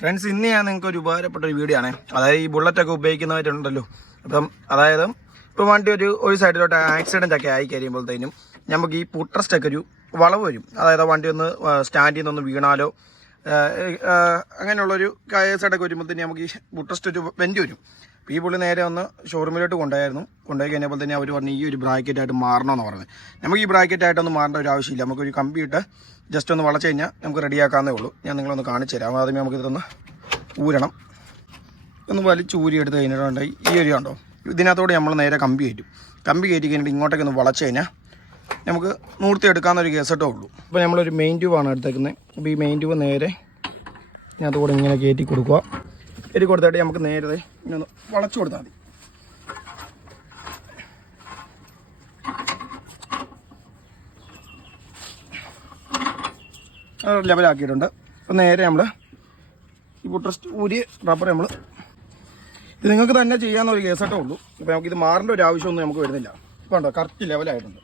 Friends, ഇന്ന് ഞാൻ നിങ്ങൾക്ക് ഒരു ഉപകാരപ്പെട്ട ഒരു വീഡിയോ ആണ്. അതായത് ഈ ബുള്ളറ്റൊക്കെ ഉപയോഗിക്കുന്നവരുണ്ടല്ലോ. അപ്പം അതായത് ഇപ്പോൾ വണ്ടി ഒരു സൈഡിലോട്ട് ആക്സിഡൻ്റ് ഒക്കെ ആയി കഴിയുമ്പോഴത്തേനും നമുക്ക് ഈ പുട്രസ്റ്റൊക്കെ ഒരു വളവ് വരും. അതായത് വണ്ടി ഒന്ന് സ്റ്റാൻഡിൽ നിന്നൊന്ന് വീണാലോ അങ്ങനെയുള്ളൊരു കേസൊക്കെ വരുമ്പോഴത്തേനും നമുക്ക് ഈ പുട്രസ്റ്റ് ഒരു വെൻറ്റ് വരും. അപ്പോൾ ഈ പുള്ളി നേരെ ഒന്ന് ഷോറൂമിലോട്ട് കൊണ്ടുപോയി കഴിഞ്ഞപ്പോൾ തന്നെ അവർ പറഞ്ഞു ഈ ഒരു ബ്രാക്കറ്റായിട്ട് മാറണമെന്ന് പറഞ്ഞത്. നമുക്ക് ഈ ബ്രാക്കറ്റായിട്ടൊന്നും മാറേണ്ട ഒരു ആവശ്യമില്ല. നമുക്കൊരു കമ്പിയിട്ട് ജസ്റ്റ് ഒന്ന് വളച്ച് കഴിഞ്ഞാൽ നമുക്ക് റെഡിയാക്കാവുന്നേ ഉള്ളൂ. ഞാൻ നിങ്ങളൊന്ന് കാണിച്ചു തരാം. ആദ്യമേ നമുക്കിതൊന്ന് ഊരണം. ഒന്ന് വലിച്ച് ഊരി എടുത്ത് കഴിഞ്ഞിട്ടുണ്ടെങ്കിൽ ഈ ഒരു കണ്ടോ, ഇതിനകത്തോടെ നമ്മൾ നേരെ കമ്പി കയറ്റി കഴിഞ്ഞിട്ട് ഇങ്ങോട്ടേക്ക് ഒന്ന് വളച്ച് കഴിഞ്ഞാൽ നമുക്ക് നൂർത്തി എടുക്കാവുന്നൊരു കേസട്ടോ ഉള്ളൂ. അപ്പോൾ നമ്മളൊരു മെയിൻ ട്യൂബാണ് എടുത്തേക്കുന്നത്. അപ്പോൾ ഈ മെയിൻ ട്യൂബ് നേരെ ഇതിനകത്തോടെ ഇങ്ങനെ കയറ്റി കൊടുക്കുക. കയറ്റി കൊടുത്തിട്ട് നമുക്ക് നേരെ ഇങ്ങനെ ഒന്ന് വളച്ചു കൊടുത്താൽ മതി. ലെവലാക്കിയിട്ടുണ്ട്. അപ്പോൾ നേരെ നമ്മൾ ഈ പുട്രസ്റ്റ് ഊരി റബ്ബർ ഇത് നിങ്ങൾക്ക് തന്നെ ചെയ്യാവുന്ന ഒരു കേസട്ടോ ഉള്ളൂ. ഇപ്പോൾ നമുക്കിത് മാറേണ്ട ഒരു ആവശ്യമൊന്നും നമുക്ക് വരുന്നില്ല. ഇപ്പോൾ ഉണ്ടോ കറക്റ്റ് ലെവലായിട്ടുണ്ട്.